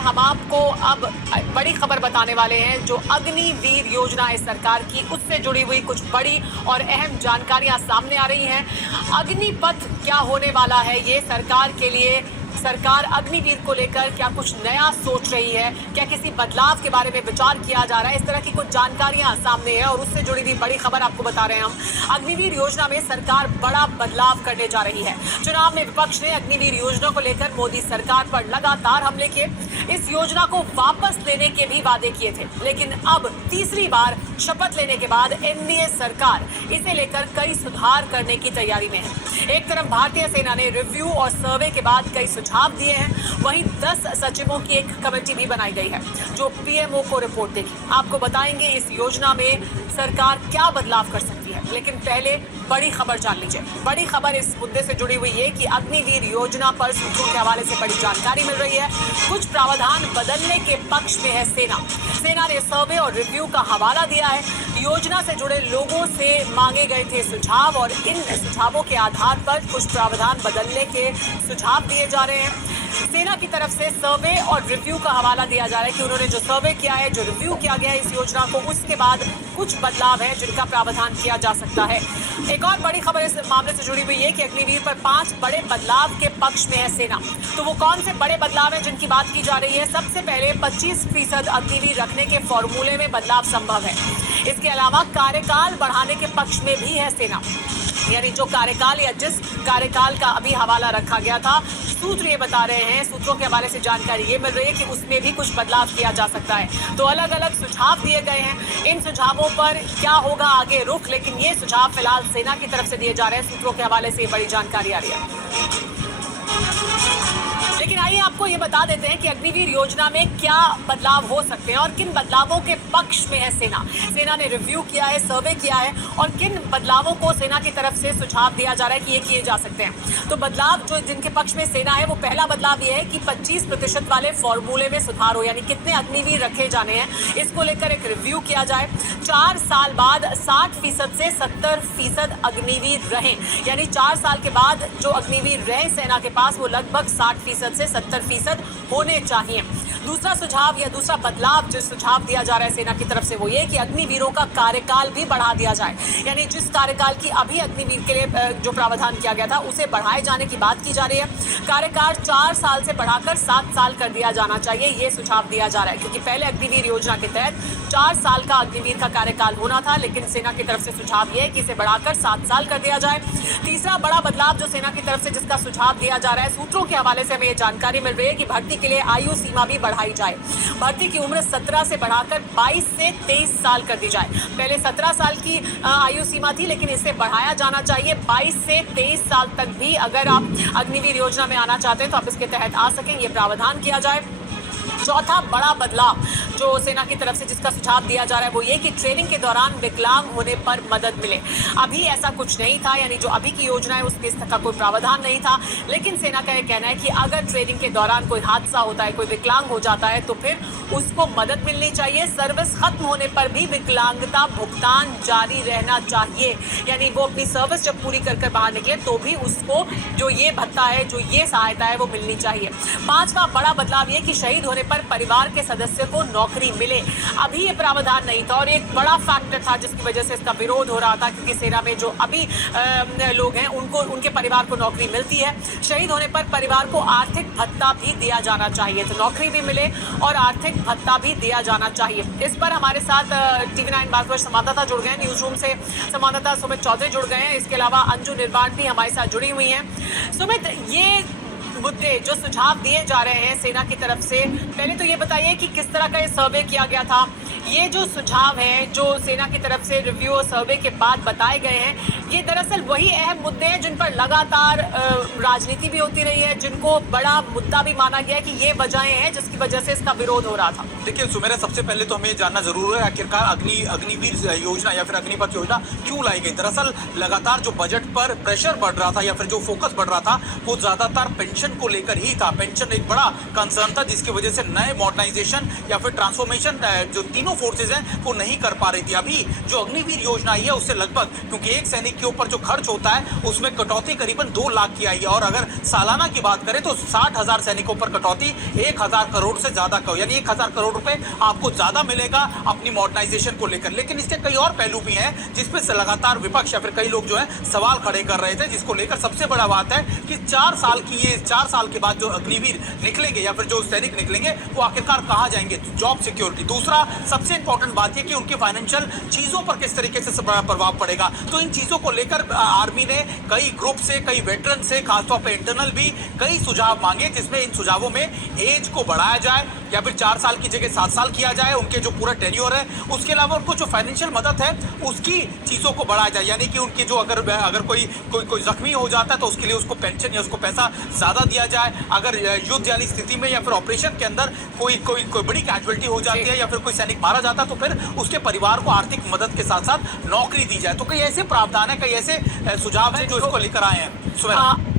हम आपको अब बड़ी खबर बताने वाले हैं। जो अग्निवीर योजना है सरकार की, उससे जुड़ी हुई कुछ बड़ी और अहम जानकारियां सामने आ रही हैं। अग्निपथ क्या होने वाला है ये सरकार के लिए, सरकार अग्निवीर को लेकर क्या कुछ नया सोच रही है, क्या किसी बदलाव के बारे में विचार किया जा रहा है, इस तरह की कुछ जानकारियां सामने है और उससे जुड़ी हुई बड़ी खबर आपको बता रहे हैं हम। अग्निवीर योजना में सरकार बड़ा बदलाव करने जा रही है। चुनाव में विपक्ष ने अग्निवीर योजना को लेकर मोदी सरकार पर लगातार हमले किए, इस योजना को वापस लेने के भी वादे किए थे, लेकिन अब तीसरी बार शपथ लेने के बाद एनडीए सरकार इसे लेकर कई सुधार करने की तैयारी में है। एक तरफ भारतीय सेना ने रिव्यू और सर्वे के बाद कई सुझाव दिए हैं, वहीं 10 सचिवों की एक कमेटी भी बनाई गई है जो पीएमओ को रिपोर्ट देगी। आपको बताएंगे इस योजना में सरकार क्या बदलाव कर सकती है, लेकिन पहले बड़ी खबर जान लीजिए। बड़ी खबर इस मुद्दे से जुड़ी हुई है कि अग्निवीर योजना पर सूत्रों के हवाले से बड़ी जानकारी मिल रही है। कुछ प्रावधान बदलने के पक्ष में है सेना ने सर्वे और रिव्यू का हवाला दिया है। योजना से जुड़े लोगों से मांगे गए थे सुझाव और इन सुझावों के आधार पर कुछ प्रावधान बदलने के सुझाव दिए जा रहे हैं। सेना की तरफ से सर्वे और रिव्यू का हवाला दिया जा रहा है कि उन्होंने जो सर्वे किया है, जो रिव्यू किया गया है इस योजना को, उसके बाद कुछ बदलाव है जिनका प्रावधान किया जा सकता है। एक और बड़ी खबर इस मामले से जुड़ी हुई है कि अग्निवीर पर 5 बड़े बदलाव के पक्ष में है सेना। तो वो कौन से बड़े बदलाव हैं जिनकी बात की जा रही है? सबसे पहले 25% अग्निवीर रखने के फॉर्मूले में बदलाव संभव है। इसके अलावा कार्यकाल बढ़ाने के पक्ष में भी है सेना, यानी जो कार्यकाल या जिस कार्यकाल का अभी हवाला रखा गया था, सूत्र ये बता रहे हैं, सूत्रों के हवाले से जानकारी ये मिल रही है कि उसमें भी कुछ बदलाव किया जा सकता है। तो अलग अलग सुझाव दिए गए हैं, इन सुझावों पर क्या होगा आगे रुख, लेकिन ये सुझाव फिलहाल सेना की तरफ से दिए जा रहे हैं। सूत्रों के हवाले से ये बड़ी जानकारी आ रही है। लेकिन आइए आपको ये बता देते हैं कि अग्निवीर योजना में क्या बदलाव हो सकते हैं और किन बदलावों के पक्ष में है सेना ने रिव्यू किया है, सर्वे किया है और किन बदलावों को सेना की तरफ से सुझाव दिया जा रहा है कि ये किए जा सकते हैं। तो बदलाव जो जिनके पक्ष में सेना है, वो पहला बदलाव ये है कि 25% वाले फॉर्मूले में सुधार हो, यानी कितने अग्निवीर रखे जाने हैं, इसको लेकर एक रिव्यू किया जाए। 4 साल बाद 60% से 70% अग्निवीर रहें, यानी 4 साल के बाद जो अग्निवीर रहे सेना के पास, वो लगभग 60% से 70% होने चाहिए। दूसरा सुझाव या दूसरा बदलाव जो सुझाव दिया जा रहा है सेना की तरफ से, वो ये कि अग्निवीरों का कार्यकाल भी बढ़ा दिया जाए, यानी जिस कार्यकाल की अभी अग्निवीर के लिए जो प्रावधान किया गया था उसे बढ़ाए जाने की बात की जा रही है। कार्यकाल 4 साल से बढ़ाकर 7 साल कर दिया जाना चाहिए, ये सुझाव दिया जा रहा है, क्योंकि पहले अग्निवीर योजना के तहत 4 साल का अग्निवीर का कार्यकाल होना था, लेकिन सेना की तरफ से सुझाव ये है कि इसे बढ़ाकर 7 साल कर दिया जाए। तीसरा बड़ा बदलाव जो सेना की तरफ से जिसका सुझाव दिया जा रहा है, सूत्रों के हवाले से हमें ये जानकारी मिल रही है कि भर्ती के लिए आयु सीमा भी बढ़ाई जाए। भर्ती की उम्र 17 से बढ़ाकर 22 से 23 साल कर दी जाए। पहले 17 साल की आयु सीमा थी, लेकिन इसे बढ़ाया जाना चाहिए 22 से 23 साल तक भी। अगर आप अग्निवीर योजना में आना चाहते हैं तो आप इसके तहत आ सकें, ये प्रावधान किया जाए। चौथा बड़ा बदलाव जो सेना की तरफ से जिसका सुझाव दिया जा रहा है, वो ये कि ट्रेनिंग के दौरान विकलांग होने पर मदद मिले। अभी ऐसा कुछ नहीं था, यानी जो अभी की योजना है उसमें इसका कोई प्रावधान नहीं था, लेकिन सेना का यह कहना है कि अगर ट्रेनिंग के दौरान कोई हादसा होता है, कोई विकलांग हो जाता है, तो फिर उसको मदद मिलनी चाहिए। सर्विस खत्म होने पर भी विकलांगता भुगतान जारी रहना चाहिए, यानी वो अपनी सर्विस जब पूरी कर बाहर निकले तो भी उसको जो ये भत्ता है, जो ये सहायता है, वो मिलनी चाहिए। 5वां बड़ा बदलाव ये कि शहीद होने पर परिवार के सदस्य को नौकरी मिले। अभी ये प्रावधान नहीं था और एक बड़ा फैक्टर था जिसकी वजह से इसका विरोध हो रहा था, क्योंकि सेना में जो अभी लोग हैं उनको उनके परिवार को नौकरी मिलती है। शहीद होने पर परिवार को आर्थिक भत्ता भी दिया जाना चाहिए, तो नौकरी भी मिले और आर्थिक भत्ता भी दिया जाना चाहिए। इस पर हमारे साथ TV9 भारतवर्ष संवाददाता जुड़ गए, न्यूज रूम से संवाददाता सुमित चौधरी जुड़ गए हैं। इसके अलावा अंजू निर्वाण भी हमारे साथ जुड़ी हुई हैं। सुमित, ये मुद्दे जो सुझाव दिए जा रहे हैं सेना की तरफ से, पहले तो ये बताइए कि किस तरह का ये सर्वे किया गया था। ये जो सुझाव हैं जो सेना की तरफ से रिव्यू और सर्वे के बाद बताए गए हैं, ये दरअसल वही अहम मुद्दे हैं जिन पर लगातार राजनीति भी होती रही है, जिनको बड़ा मुद्दा भी माना गया है कि ये वजहें हैं जिसकी वजह से इसका विरोध हो रहा था। देखिए सुमेरा, सबसे पहले तो हमें जानना जरूर है आखिरकार अग्निवीर योजना या फिर अग्निपथ योजना क्यों लाई गई। दरअसल लगातार जो बजट पर प्रेशर बढ़ रहा था या फिर जो फोकस बढ़ रहा था, वो ज्यादातर पेंशन पेंशन को लेकर ही था। पेंशन एक बड़ा कंसर्न था जिसकी वजह से नए मॉडर्नाइजेशन या फिर ट्रांसफॉर्मेशन जो तीनों फोर्सेज हैं वो नहीं कर पा रही थी। अभी जो अग्निवीर योजना आई है उससे लगभग, क्योंकि एक सैनिक के ऊपर जो खर्च होता है उसमें कटौती करीबन 2 लाख की आई है, और अगर सालाना की बात करें तो 60,000 सैनिकों पर कटौती 1,000 करोड़ से ज्यादा का, यानी 1,000 करोड़ रुपए आपको ज्यादा मिलेगा अपनी मॉडर्नाइजेशन को लेकर। लेकिन इसके कई और पहलू भी हैं जिसपे से लगातार विपक्ष या फिर कई लोग जो है सवाल खड़े कर रहे थे, जिसको लेकर सबसे बड़ा बात है कि 4 साल के बाद जो अग्निवीर निकलेंगे या फिर जो सैनिक निकलेंगे वो आखिरकार कहां जाएंगे, जॉब सिक्योरिटी। दूसरा सबसे इंपॉर्टेंट बात यह कि उनके फाइनेंशियल चीजों पर किस तरीके से प्रभाव पड़ेगा। तो इन चीजों को लेकर आर्मी ने कई ग्रुप से, कई वेटरन से, खासतौर पर इंटरनल भी कई सुझाव मांगे, जिसमें इन सुझावों में एज को बढ़ाया जाए या फिर 4 साल की जगह 7 साल किया जाए, उनके जो पूरा टेन्योर है। उसके अलावा उनको जो फाइनेंशियल मदद है उसकी चीजों को बढ़ाया जाए, यानी कि उनकी जो अगर कोई जख्मी हो जाता है तो उसके लिए उसको पेंशन या उसको पैसा ज्यादा दिया जाए। अगर युद्ध यानी स्थिति में या फिर ऑपरेशन के अंदर कोई बड़ी कैजुअलिटी हो जाती है या फिर कोई सैनिक मारा जाता है तो फिर उसके परिवार को आर्थिक मदद के साथ साथ नौकरी दी जाए। तो कई ऐसे प्रावधान है, कई ऐसे सुझाव हैं जो इसको लेकर आए हैं।